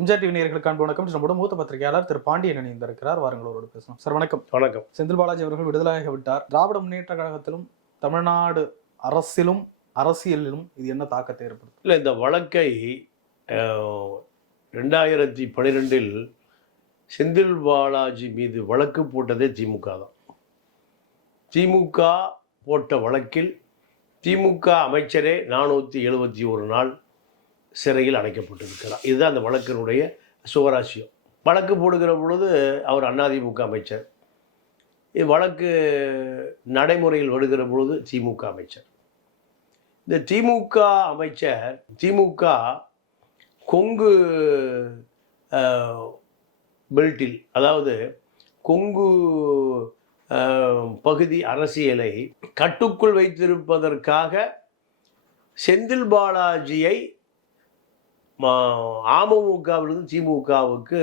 MGR TV நேயர்களுக்கு அன்பு வணக்கம். நம்முடைய மூத்த பத்திரிகையாளர் திரு பாண்டியன் இணைந்திருக்கிறார். வாருங்கள் அவரோடு பேசலாம் சார் வணக்கம். வணக்கம். செந்தில் பாலாஜி அவர்கள் விடுதலையாக விட்டார். திராவிட முன்னேற்ற கழகத்திலும் தமிழ்நாடு அரசிலும் அரசியலிலும் இது என்ன தாக்கத்தை ஏற்படுத்தும்? இல்லை இந்த வழக்கை ரெண்டாயிரத்தி பன்னிரெண்டில் செந்தில் பாலாஜி மீது வழக்கு போட்டதே திமுக தான். திமுக போட்ட வழக்கில் திமுக அமைச்சரே நானூற்றி எழுபத்தி ஒரு நாள் சிறையில் அடைக்கப்பட்டிருக்கிறார். இதுதான் அந்த வழக்கினுடைய சுவராசியம். வழக்கு போடுகிற பொழுது அவர் அதிமுக அமைச்சர். வழக்கு நடைமுறையில் வருகிற பொழுது திமுக அமைச்சர். இந்த திமுக அமைச்சர் திமுக கொங்கு பெல்ட்டில் அதாவது கொங்கு பகுதி அரசியலை கட்டுக்குள் வைத்திருப்பதற்காக செந்தில் பாலாஜியை அமமுகவிலிருந்து திமுகவுக்கு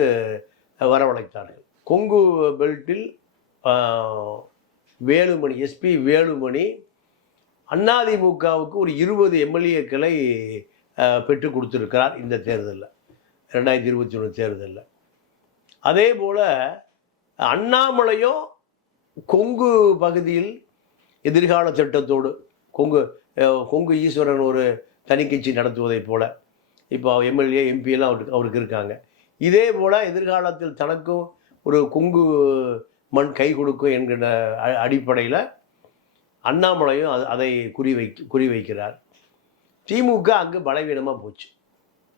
வரவழைத்தார்கள். கொங்கு பெல்ட்டில் வேலுமணி எஸ்பி வேலுமணி அதிமுகவுக்கு ஒரு இருபது எம்எல்ஏக்களை பெற்று கொடுத்துருக்கிறார் இந்த தேர்தலில். ரெண்டாயிரத்தி இருபத்தி ஒன்று தேர்தலில். அதே போல் அண்ணாமலையும் கொங்கு பகுதியில் எதிர்கால திட்டத்தோடு கொங்கு கொங்கு ஈஸ்வரன் ஒரு தனி கட்சி நடத்துவதைப் போல இப்போ எம்எல்ஏ எம்பி எல்லாம் அவருக்கு அவருக்கு இருக்காங்க. இதே போல் எதிர்காலத்தில் தனக்கும் ஒரு குங்கு மண் கை கொடுக்கும் என்கிற அ- அடிப்படையில் அண்ணாமலையும் அது- அதை குறி வை குறி வைக்கிறார். திமுக அங்கு பலவீனமாக போச்சு.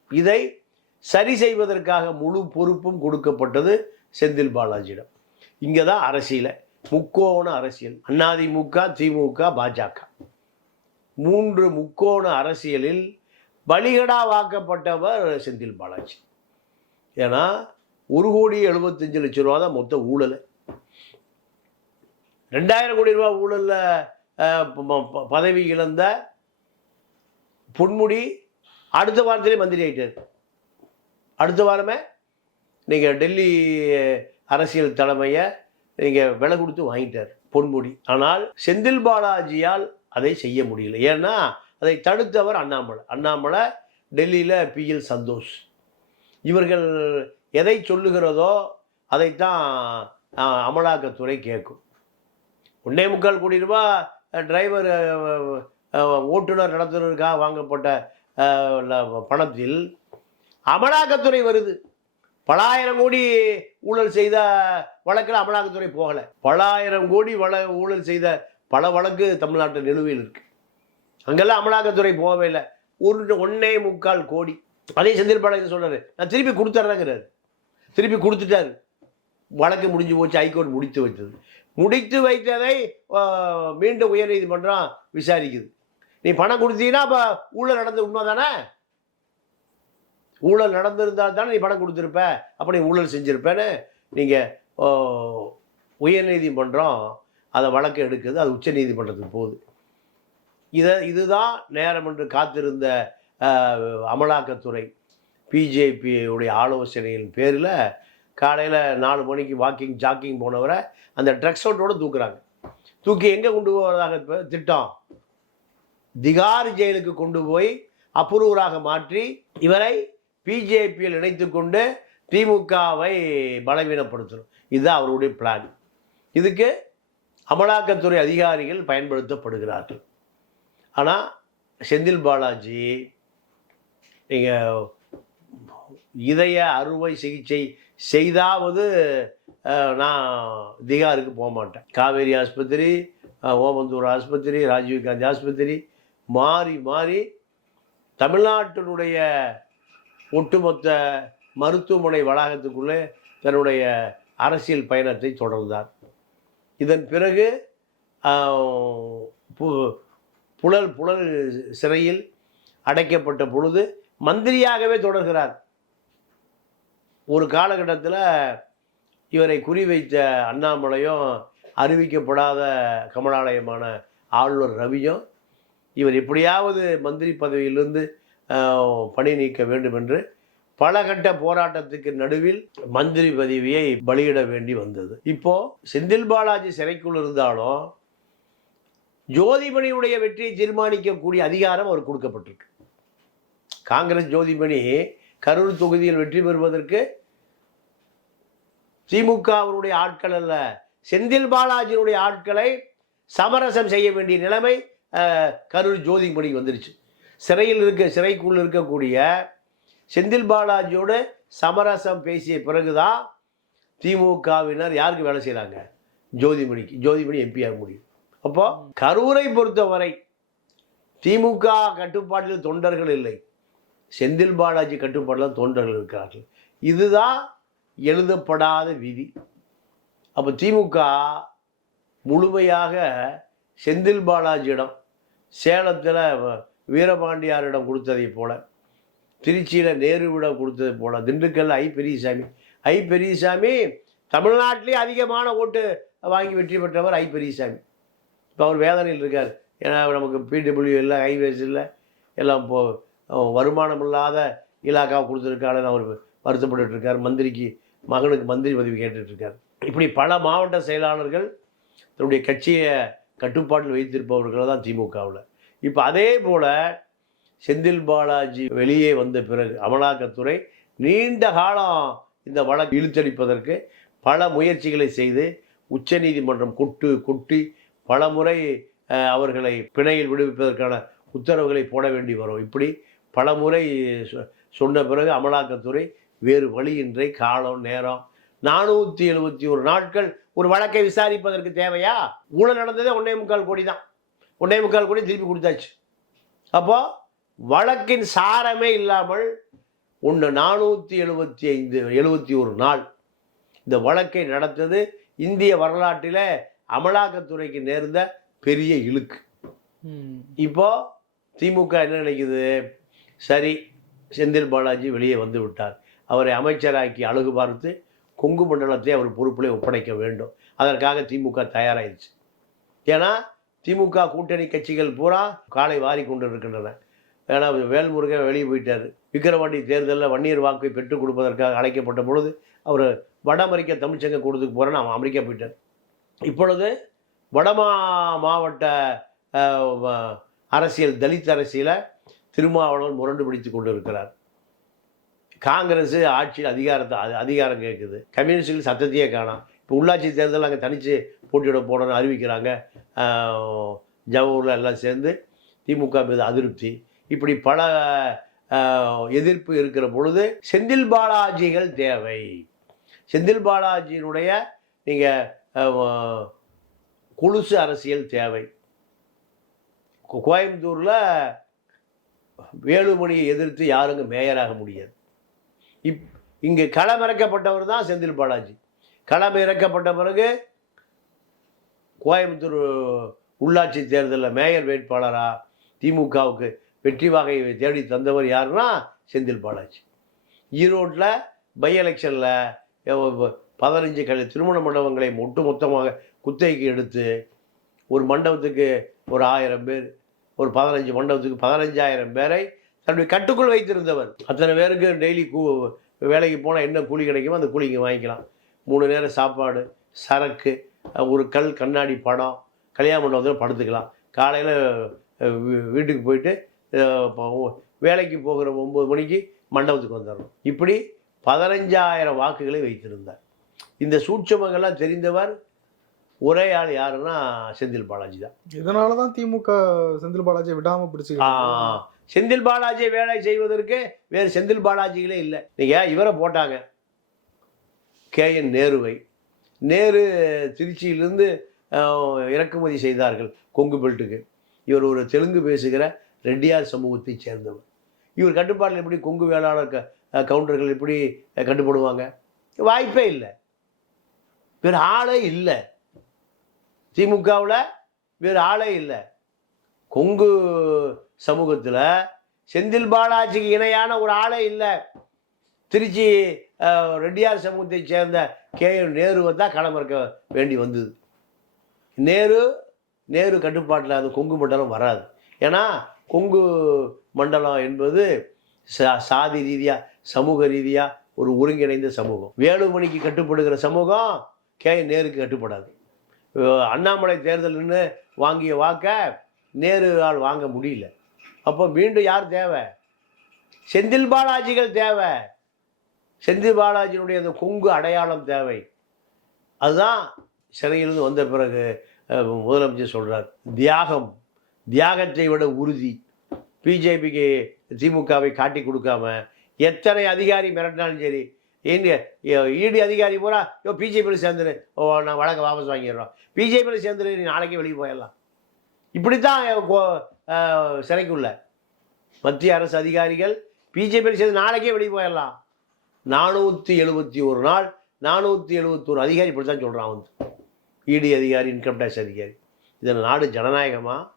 இதை சரி செய்வதற்காக முழு பொறுப்பும் கொடுக்கப்பட்டது செந்தில் பாலாஜியிடம். இங்கே தான் அரசியல முக்கோண அரசியல். அதிமுக திமுக பாஜக. மூன்று முக்கோண அரசியலில் பலிகடா வாக்கப்பட்டவர் செந்தில் பாலாஜி. ஏன்னா ஒரு கோடி எழுபத்தஞ்சு லட்சம் ரூபா தான் மொத்த ஊழல். ரெண்டாயிரம் கோடி ரூபா ஊழலில் ப- பதவி இழந்த பொன்முடி அடுத்த வாரத்திலே மந்திரி ஆயிட்டார். அடுத்த வாரமே நீங்கள் டெல்லி அரசியல் தலைமையை நீங்கள் விலை கொடுத்து வாங்கிட்டார் பொன்முடி. ஆனால் செந்தில் பாலாஜியால் அதை செய்ய முடியல. ஏன்னா அதை தடுத்தவர் அண்ணாமலை. அண்ணாமலை டெல்லியில் பிஎல் சந்தோஷ். இவர்கள் எதை சொல்லுகிறதோ அதைத்தான் அமலாக்கத்துறை கேட்கும். ஒன்னே முக்கால் கோடி ரூபா டிரைவர் ஓட்டுநர் நடத்துனருக்காக வாங்கப்பட்ட பணத்தில் அமலாக்கத்துறை வருது. பலாயிரம் கோடி ஊழல் செய்த வழக்கில் அமலாக்கத்துறை போகலை. பலாயிரம் கோடி வள ஊழல் செய்த பல வழக்கு தமிழ்நாட்டு நிலுவையில் இருக்குது அங்கெல்லாம் அமலாக்கத்துறை போகவே இல்லை. ஒரு ஒன்னே முக்கால் கோடி. அதே செந்தில் பாலாஜி சொல்றாரு நான் திருப்பி கொடுத்துட்றேங்கிறாரு திருப்பி கொடுத்துட்டாரு. வழக்கு முடிஞ்சு போச்சு ஹைகோர்ட் முடித்து வைத்தது. முடித்து வைத்ததை மீண்டும் மீண்டும் உயர்நீதிமன்றம் விசாரிக்குது. நீ பணம் கொடுத்தீங்கன்னா அப்போ ஊழல் நடந்து உண்மை தானே ஊழல் நடந்திருந்தால் தானே நீ பணம் கொடுத்துருப்ப. அப்போ நீ ஊழல் செஞ்சுருப்பேன்னு நீங்கள் உயர்நீதிமன்றம் அதை வழக்கு எடுக்குது. அது உச்சநீதிமன்றத்துக்கு போகுது. இதை இதுதான் நேரம் என்று காத்திருந்த அமலாக்கத்துறை. பிஜேபியுடைய ஆலோசனையின் பேரில் காலையில் நாலு மணிக்கு வாக்கிங் ஜாக்கிங் போனவரை அந்த ட்ரக்ஸ் அவுட்டோட தூக்குறாங்க. தூக்கி எங்கே கொண்டு போவதாக திட்டம்? திகார் ஜெயிலுக்கு கொண்டு போய் அப்ரூவராக மாற்றி இவரை பிஜேபியில் இணைத்து கொண்டு திமுகவை பலவீனப்படுத்தணும். இதுதான் அவருடைய பிளான் இதுக்கு அமலாக்கத்துறை அதிகாரிகள் பயன்படுத்தப்படுகிறார்கள். ஆனால் செந்தில் பாலாஜி நீங்கள் இதய அறுவை சிகிச்சை செய்தாவது நான் திகாருக்கு போக மாட்டேன். காவேரி ஆஸ்பத்திரி ஓமந்தூர் ஆஸ்பத்திரி ராஜீவ் காந்தி ஆஸ்பத்திரி மாறி மாறி தமிழ்நாட்டினுடைய ஒட்டுமொத்த மருத்துவமனை வளாகத்துக்குள்ளே தன்னுடைய அரசியல் பயணத்தை தொடர்ந்தார். இதன் பிறகு பு- புழல் புழல் சிறையில் அடைக்கப்பட்ட பொழுது மந்திரியாகவே தொடர்கிறார். ஒரு காலகட்டத்தில் இவரை குறிவைத்த அண்ணாமலையும் அறிவிக்கப்படாத கமலாலயமான ஆளுநர் ரவியும் இவர் எப்படியாவது மந்திரி பதவியிலிருந்து பணி நீக்க வேண்டும் என்று பல கட்ட போராட்டத்துக்கு நடுவில் மந்திரி பதவியை பலியிட வேண்டி வந்தது. இப்போ செந்தில் பாலாஜி சிறைக்குள் இருந்தாலும் ஜோதிமணியுடைய வெற்றியை தீர்மானிக்கக்கூடிய அதிகாரம் அவர் கொடுக்கப்பட்டிருக்கு. காங்கிரஸ் ஜோதிமணி கரூர் தொகுதியில் வெற்றி பெறுவதற்கு திமுக அவருடைய ஆட்கள் அல்ல செந்தில் பாலாஜியினுடைய ஆட்களை சமரசம் செய்ய வேண்டிய நிலைமை கரூர் ஜோதிமணி வந்துருச்சு. சிறையில் இருக்க சிறைக்குள் இருக்கக்கூடிய செந்தில் பாலாஜியோடு சமரசம் பேசிய பிறகுதான் திமுகவினர் யாருக்கு வேலை செய்கிறாங்க ஜோதிமணிக்கு ஜோதிமணி எம்பி ஆக முடியும். அப்போ கரூரை பொறுத்தவரை திமுக கட்டுப்பாட்டில் தொண்டர்கள் இல்லை. செந்தில் பாலாஜி கட்டுப்பாட்டில் தொண்டர்கள் இருக்கிறார்கள். இதுதான் எழுதப்படாத விதி. அப்போ திமுக முழுமையாக செந்தில் பாலாஜியிடம் சேலத்தில் வீரபாண்டியாரிடம் கொடுத்ததைப் போல திருச்சியில் நேருவிடம் கொடுத்தது போல திண்டுக்கல்ல ஐ பெரியசாமி ஐ பெரியசாமி தமிழ்நாட்டிலே அதிகமான ஓட்டு வாங்கி வெற்றி பெற்றவர் ஐ பெரியசாமி. இப்போ அவர் வேதனையில் இருக்கார். ஏன்னா நமக்கு பிடபிள்யூ இல்லை ஹைவேஸ் இல்லை எல்லாம் இப்போ வருமானம் இல்லாத இலாக்காவை கொடுத்துருக்காருன்னு அவர் வருத்தப்பட்டு இருக்கார். மந்திரிக்கு மகனுக்கு மந்திரி பதவி கேட்டுட்ருக்கார் இப்படி பல மாவட்ட செயலாளர்கள் தன்னுடைய கட்சியை கட்டுப்பாட்டில் வைத்திருப்பவர்கள் தான் திமுகவில். இப்போ அதே போல் செந்தில் பாலாஜி வெளியே வந்த பிறகு அமலாக்கத்துறை நீண்ட காலம் இந்த வழக்கு இழுத்தடிப்பதற்கு பல முயற்சிகளை செய்து உச்சநீதிமன்றம் கொட்டு கொட்டி பல முறை அவர்களை பிணையில் விடுவிப்பதற்கான உத்தரவுகளை போட வேண்டி வரும். இப்படி பல முறை சொ- சொன்ன பிறகு அமலாக்கத்துறை வேறு வழியின்றி காலம் நேரம் நானூற்றி எழுபத்தி ஒரு நாட்கள் ஒரு வழக்கை விசாரிப்பதற்கு தேவையா? ஊழல் நடந்ததே ஒன்னே முக்கால் கோடி தான். ஒன்னே முக்கால் கோடி திருப்பி கொடுத்தாச்சு. அப்போது வழக்கின் சாரமே இல்லாமல் ஒன்று நானூற்றி எழுபத்தி ஐந்து எழுபத்தி ஒரு நாள் இந்த வழக்கை நடத்தது இந்திய வரலாற்றில் அமலாக்கத்துறைக்கு நேர்ந்த பெரிய இழுக்கு. இப்போ திமுக என்ன நினைக்குது? சரி செந்தில் பாலாஜி வெளியே வந்து விட்டார். அவரை அமைச்சராக்கி அழகு பார்த்து கொங்கு மண்டலத்தை அவர் பொறுப்பிலே ஒப்படைக்க வேண்டும். அதற்காக திமுக தயாராகிடுச்சு ஏன்னா திமுக கூட்டணி கட்சிகள் பூரா காலை வாரி கொண்டு இருக்கின்றன ஏன்னா வேல்முருகன் வெளியே போயிட்டார். விக்கிரவாண்டி தேர்தலில் வன்னியர் வாக்கை பெற்றுக் கொடுப்பதற்காக அழைக்கப்பட்ட பொழுது அவர் வட அமெரிக்க தமிழ்ச்சங்க கூட்டத்துக்கு போகிறேன்னு அவன் அமெரிக்கா போயிட்டார். இப்பொழுது வடமா மாவட்ட அரசியல் தலித் அரசியலை திருமாவளவன் முரண்டு பிடித்து கொண்டு இருக்கிறார் காங்கிரஸ் ஆட்சி அதிகாரத்தை அதிகாரம் கேட்குது கம்யூனிஸ்டுகள் சத்தத்தையே காணாம். இப்போ உள்ளாட்சி தேர்தல் அங்கே தனித்து போட்டியிட போடணும்னு அறிவிக்கிறாங்க. ஆஹ், ஜவஹர்ல எல்லாம் சேர்ந்து திமுக மீது அதிருப்தி. இப்படி பல எதிர்ப்பு இருக்கிற பொழுது செந்தில் பாலாஜிகள் தேவை. செந்தில் பாலாஜியினுடைய நீங்கள் குலுசு அரசியல் தேவை. கோ- வேலுமணியை எதிர்த்து யாருங்க மேயராக முடியாது. இப் இங்கே களமிறக்கப்பட்டவர் தான் செந்தில் பாலாஜி. களம் இறக்கப்பட்ட பிறகு கோயம்புத்தூர் உள்ளாட்சி தேர்தலில் மேயர் வேட்பாளராக திமுகவுக்கு வெற்றி வகையை தேடி தந்தவர் யாருன்னா செந்தில் பாலாஜி. ஈரோட்டில் பை எலெக்ஷனில் பதினஞ்சு கல் திருமண மண்டபங்களை ஒட்டு மொத்தமாக குத்தகைக்கு எடுத்து ஒரு மண்டபத்துக்கு ஒரு ஆயிரம் பேர் ஒரு பதினஞ்சு மண்டபத்துக்கு பதினஞ்சாயிரம் பேரை தன்னுடைய கட்டுக்குள் வைத்திருந்தவர். அத்தனை பேருக்கு டெய்லி கூ வேலைக்கு போனால் என்ன கூலி கிடைக்குமோ அந்த கூலிங்க வாங்கிக்கலாம். மூணு நேரம் சாப்பாடு சரக்கு ஒரு கல் கண்ணாடி படம் கல்யாண மண்டபத்தில் படுத்துக்கலாம். காலையில் வீட்டுக்கு போயிட்டு வேலைக்கு போகிற ஒம்பது மணிக்கு மண்டபத்துக்கு வந்துடணும். இப்படி பதினஞ்சாயிரம் வாக்குகளை வைத்திருந்தார். இந்த சூட்சமங்கள்லாம் தெரிந்தவர் ஒரே ஆள் யாருன்னா செந்தில் பாலாஜி தான். இதனாலதான் திமுக செந்தில் பாலாஜியை விடாம பிடிச்சு செந்தில் பாலாஜி வேலை செய்வதற்கு வேறு செந்தில் பாலாஜிகளே இல்லை. நீங்கள் இவரை போட்டாங்க. K N நேருவை. நேரு திருச்சியிலிருந்து இறக்குமதி செய்தார்கள் கொங்கு பெல்ட்டுக்கு. இவர் ஒரு தெலுங்கு பேசுகிற ரெட்டியார் சமூகத்தை சேர்ந்தவர். இவர் கட்டுப்பாட்டில் எப்படி கொங்கு வேளாளர் க கவுண்டர்கள் எப்படி கட்டுப்படுவாங்க? வாய்ப்பே இல்லை. வேறு ஆளே இல்லை. திமுகவில் வேறு ஆளே இல்லை. கொங்கு சமூகத்தில் செந்தில் பாலாஜிக்கு இணையான ஒரு ஆளே இல்லை. திருச்சி ரெட்டியார் சமூகத்தை சேர்ந்த கே. என். நேருவை தான் களமிறக்க வேண்டி வந்தது. நேரு நேரு கட்டுப்பாட்டில் அந்த கொங்கு மண்டலம் வராது. ஏன்னா கொங்கு மண்டலம் என்பது சா- சாதி ரீதியாக சமூக ரீதியாக ஒரு ஒருங்கிணைந்த சமூகம். வேலுமணிக்கு கட்டுப்படுகிற சமூகம் கே நேருக்கு கட்டுப்படாது. அண்ணாமலை தேர்தல்னு வாங்கிய வாக்கை நேரு ஆள் வாங்க முடியல. அப்போ மீண்டும் யார் தேவை? செந்தில் பாலாஜிகள் தேவை. செந்தில் பாலாஜியினுடைய அந்த கொங்கு அடையாளம் தேவை. அதுதான் சிறையிலிருந்து வந்த பிறகு முதலமைச்சர் சொல்கிறார் தியாகம். தியாகத்தை விட உறுதி. பிஜேபிக்கு திமுகவை காட்டி கொடுக்காம எத்தனை அதிகாரி மிரட்டினாலும் சரி எங்க ஈடி அதிகாரி பூரா யோ பிஜேபியில் சேர்ந்துரு. ஓ நான் வழக்கை வாபஸ் வாங்கிடுறோம். பிஜேபியில் சேர்ந்துரு நீ நாளைக்கு வெளியே போயிடலாம். இப்படித்தான் கோ- அஹ், சிறைக்குள்ள. மத்திய அரசு அதிகாரிகள் பிஜேபியில் சேர்ந்து நாளைக்கே வெளியே போயிடலாம். நானூற்றி எழுபத்தி ஒரு நாள் நானூற்றி எழுபத்தோரு அதிகாரி இப்படி தான் சொல்கிறான் வந்து இடி அதிகாரி இன்கம் டேக்ஸ் அதிகாரி. இதில் நாடு ஜனநாயகமா?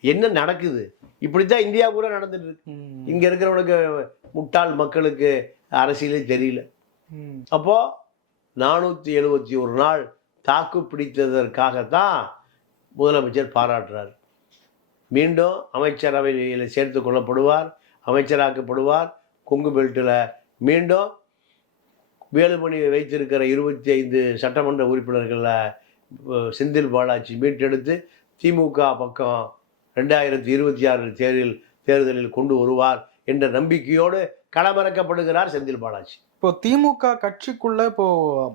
என்ன நடக்குது? இப்படி தான் இந்தியா பூரா நடந்துட்டு இருக்கு. இங்கே இருக்கிறவனுக்கு முட்டாள் மக்களுக்கு அரசியலே தெரியல. ம். அப்போ நானூற்றி எழுபத்தி ஒரு நாள் தாக்கு பிடித்ததற்காகத்தான் முதலமைச்சர் பாராட்டுறார். மீண்டும் அமைச்சரவையில் சேர்த்து கொள்ளப்படுவார் அமைச்சராக்கப்படுவார். கொங்கு பெல்ட்டில் மீண்டும் வேலுமணி வைத்திருக்கிற இருபத்தி ஐந்து சட்டமன்ற உறுப்பினர்களில் செந்தில் பாலாஜி மீட்டெடுத்து திமுக பக்கம் ரெண்டாயிரத்தி இருபத்தி ஆறு தேர்தலில் தேர்தலில் கொண்டு வருவார். என்ற நம்பிக்கையோடு களமிறக்கப்படுகிறார் செந்தில் பாலாஜி. இப்போ திமுக கட்சிக்குள்ள இப்போ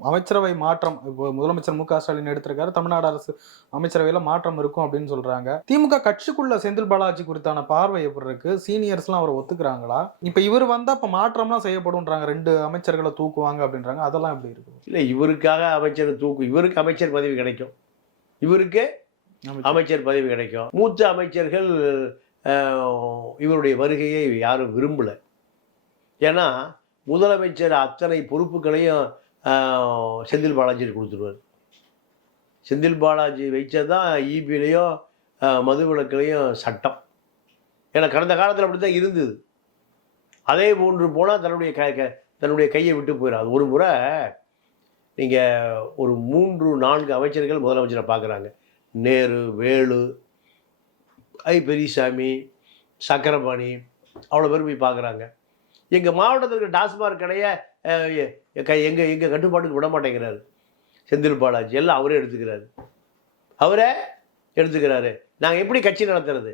அமைச்சரவை மாற்றம் இப்போ முதலமைச்சர் மு க ஸ்டாலின் எடுத்திருக்காரு தமிழ்நாடு அரசு அமைச்சரவையில மாற்றம் இருக்கும் அப்படின்னு சொல்றாங்க. திமுக கட்சிக்குள்ள செந்தில் பாலாஜி குறித்தான பார்வை எப்படி இருக்கு? சீனியர்ஸ்லாம் அவரை ஒத்துக்கிறாங்களா? இப்ப இவர் வந்தா இப்ப மாற்றம்லாம் செய்யப்படும்ன்றாங்க. ரெண்டு அமைச்சர்களை தூக்குவாங்க அப்படின்றாங்க. அதெல்லாம் எப்படி இருக்கு? இல்லை இவருக்காக அமைச்சர் தூக்கு இவருக்கு அமைச்சர் பதவி கிடைக்கும். இவருக்கு அமைச்சர். பதவி கிடைக்கும். மூத்த அமைச்சர்கள் இவருடைய வருகையை யாரும் விரும்பல. ஏன்னா முதலமைச்சர் அத்தனை பொறுப்புகளையும் செந்தில் பாலாஜி கொடுத்துருவார். செந்தில் பாலாஜி வைச்சது தான் இபிலையும் மதுவிலக்குலையும் சட்டம். ஏன்னா கடந்த காலத்தில் அப்படி தான் இருந்தது. அதே போன்று போனால் தன்னுடைய க க- தன்னுடைய கையை விட்டு போயிடாது ஒரு முறை நீங்கள் ஒரு மூன்று நான்கு அமைச்சர்கள் முதலமைச்சரை பார்க்குறாங்க. நேரு வேலு ஐ பெரியசாமி சக்கரபாணி அவ்வளோ பேர் போய் பார்க்குறாங்க. எங்கள் மாவட்டத்தில் இருக்கிற டாஸ்மாக் கடையை எங்கள் எங்கள் கட்டுப்பாட்டுக்கு விட மாட்டேங்கிறாரு. செந்தில் பாலாஜி எல்லாம் அவரே எடுத்துக்கிறாரு. அவரே எடுத்துக்கிறாரு. நாங்கள் எப்படி கட்சி நடத்துறது?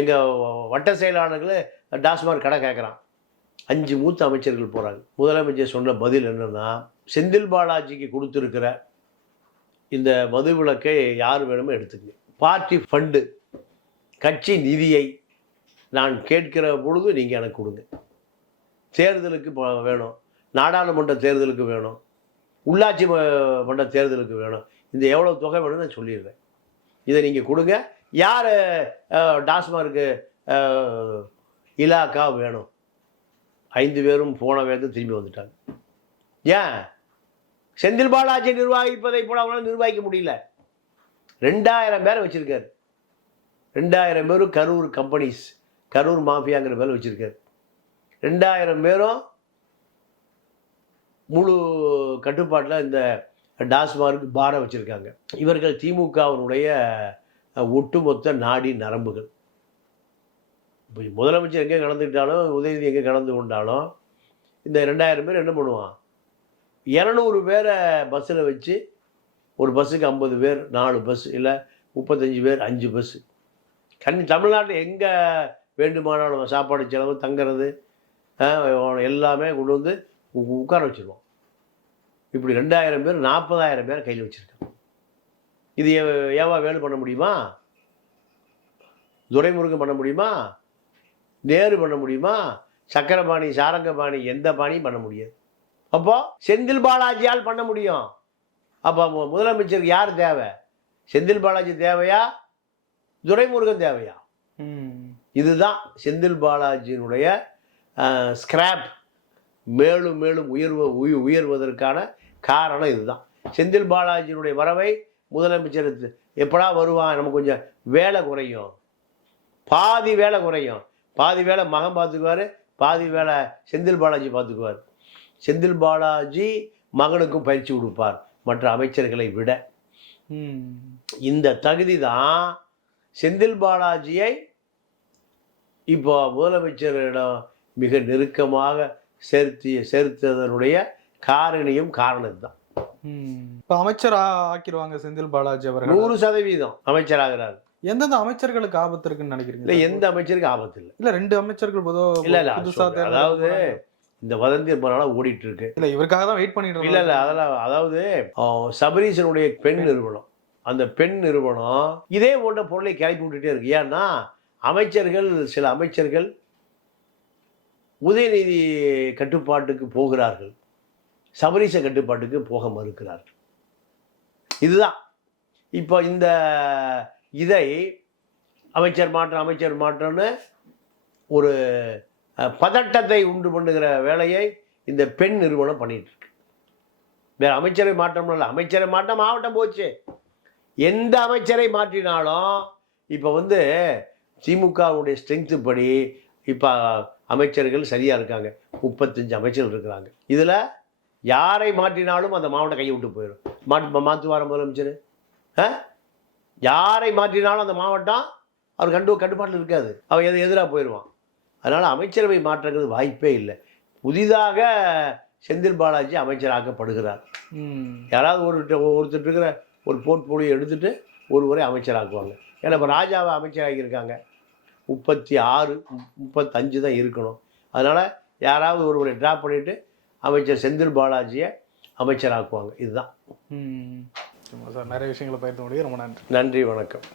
எங்கள் வட்ட செயலாளர்கள் டாஸ்மாக் கடை கேட்குறான். அஞ்சு மூத்த அமைச்சர்கள் போகிறாங்க முதலமைச்சர் சொன்ன பதில் என்னென்னா செந்தில் பாலாஜிக்கு கொடுத்துருக்கிற இந்த மது விளக்கை யார் வேணுமோ எடுத்துக்கங்க. பார்ட்டி ஃபண்டு கட்சி நிதியை நான் கேட்கிற பொழுது நீங்கள் எனக்கு கொடுங்க. தேர்தலுக்கு வேணும். நாடாளுமன்ற தேர்தலுக்கு வேணும். உள்ளாட்சி மன்ற தேர்தலுக்கு வேணும். இந்த எவ்வளோ தொகை வேணும்னு நான் சொல்லிடுறேன். இதை நீங்கள் கொடுங்க. யார் டாஸ்மார்க்கு இலாக்கா வேணும்? ஐந்து பேரும் போன வேகத்தில் திரும்பி வந்துட்டாங்க. ஏன்? செந்தில் பாலாஜி நிர்வகிப்பதை போல அவங்களால நிர்வகிக்க முடியல. ரெண்டாயிரம் பேரை வச்சுருக்காரு. ரெண்டாயிரம் பேரும் கரூர் கம்பெனிஸ் கரூர் மாஃபியாங்கிற பேர் வச்சுருக்காரு. ரெண்டாயிரம் பேரும் முழு கட்டுப்பாட்டில் இந்த டாஸ்மார்க் பாரை வச்சுருக்காங்க. இவர்கள் திமுகவினுடைய ஒட்டுமொத்த நாடி நரம்புகள். இப்போ முதலமைச்சர் எங்கே கலந்துக்கிட்டாலும் உதயநிதி எங்கே கலந்து கொண்டாலும் இந்த ரெண்டாயிரம் பேர் என்ன பண்ணுவான் இரநூறு பேரை பஸ்ஸில் வச்சு ஒரு பஸ்ஸுக்கு ஐம்பது பேர் நாலு பஸ் இல்லை முப்பத்தஞ்சு பேர் அஞ்சு பஸ்ஸு கண் தமிழ்நாட்டில் எங்கே வேண்டுமானாலும் சாப்பாடு செலவு தங்குறது எல்லாமே கொண்டு வந்து உ- உட்கார வச்சுருவோம். இப்படி ரெண்டாயிரம் பேர் நாற்பதாயிரம் பேர் கையில் வச்சுருக்காங்க. இது ஏவா வேலு பண்ண முடியுமா? துரைமுருகன் பண்ண முடியுமா? நேரு பண்ண முடியுமா? சக்கரபாணி சாரங்கபாணி எந்த பாணியும் பண்ண முடியாது. அப்போ செந்தில் பாலாஜியால் பண்ண முடியும். அப்போ முதலமைச்சருக்கு யார் தேவை? செந்தில் பாலாஜி தேவையா? துரைமுருகன் தேவையா. இதுதான் செந்தில் பாலாஜியினுடைய ஸ்கிராப் மேலும் மேலும் உயர்வு உய உயர்வதற்கான காரணம் இதுதான். செந்தில் பாலாஜியினுடைய வரவை முதலமைச்சர் எப்படா வருவான்? நமக்கு கொஞ்சம் வேலை குறையும். பாதி வேலை குறையும். பாதி வேலை மகன் பார்த்துக்குவார் பாதி வேலை செந்தில் பாலாஜி பார்த்துக்குவார். செந்தில் பாலாஜி மகனுக்கும் பயிற்சி கொடுப்பார் மற்ற அமைச்சர்களை விட. இந்த தகுதி தான் செந்தில் பாலாஜியை இப்போ முதலமைச்சரிடம் மிக நெருக்கமாக சேர்த்தி சேர்த்ததனுடைய காரணியும் காரணம் தான் ம். இப்ப அமைச்சர் ஆ- ஆக்கிடுவாங்க செந்தில் பாலாஜி அவர்கள். நூறு சதவீதம் அமைச்சராகிறார். எந்தெந்த அமைச்சர்களுக்கு ஆபத்து இருக்குன்னு இல்லை நினைக்கிறீங்க எந்த அமைச்சருக்கு ஆபத்து இல்லை. இல்ல ரெண்டு அமைச்சர்கள் பொதுவா இல்லை இல்லை அதாவது இந்த வதந்தி நாளாக ஓடிட்டு இருக்கு. இல்ல இவருக்காக தான் வெயிட் பண்ணிட்டு இல்ல இல்ல. அதெல்லாம் அதாவது சபரீசனுடைய பெண். நிறுவனம். அந்த பெண் நிறுவனம் இதே போன்ற பொருளை கிளப்பி விட்டுட்டே இருக்கு. ஏன்னா அமைச்சர்கள் சில அமைச்சர்கள் உதயநிதி கட்டுப்பாட்டுக்கு போகிறார்கள். சபரீச கட்டுப்பாட்டுக்கு போக மறுக்கிறார்கள். இதுதான். இப்போ இந்த இதை அமைச்சர் மாற்றம் அமைச்சர் மாற்றம்னு ஒரு பதட்டத்தை உண்டு பண்ணுகிற வேலையை இந்த பெண் நிறுவனம் பண்ணிகிட்டு இருக்கு. வேறு அமைச்சரை மாற்றம்னு இல்லை. அமைச்சரை மாற்றம் மாவட்டம் போச்சு. எந்த அமைச்சரை மாற்றினாலும் இப்போ வந்து திமுகவுடைய ஸ்ட்ரென்த்து படி இப்போ அமைச்சர்கள் சரியாக இருக்காங்க. முப்பத்தஞ்சு அமைச்சர்கள் இருக்கிறாங்க. இதில் யாரை மாற்றினாலும் அந்த மாவட்டம் கையை விட்டு போயிடும். மாட்டு மாற்றுவார முதலமைச்சர். யாரை மாற்றினாலும் அந்த மாவட்டம் அவர் கண்டு கட்டுப்பாட்டில் இருக்காது. அவன் எது எதிராக போயிடுவான். அதனால் அமைச்சரவை மாற்றங்கிறது வாய்ப்பே இல்லை. புதிதாக செந்தில் பாலாஜி அமைச்சராக்கப்படுகிறார். யாராவது ஒரு ஒருத்தர் இருக்கிற ஒரு போர்ட்போலியோ எடுத்துட்டு ஒருவரை அமைச்சராக்குவாங்க. ஏன்னா இப்போ ராஜாவை அமைச்சராகியிருக்காங்க முப்பத்தி ஆறு முப்பத்தஞ்சு தான் இருக்கணும். அதனால் யாராவது ஒருவரை ட்ராப் பண்ணிவிட்டு அமைச்சர் செந்தில் பாலாஜியை அமைச்சராக்குவாங்க. இதுதான். சார் நிறைய விஷயங்களை பயிர்த்து முடியும் ரொம்ப நன்றி. நன்றி வணக்கம்.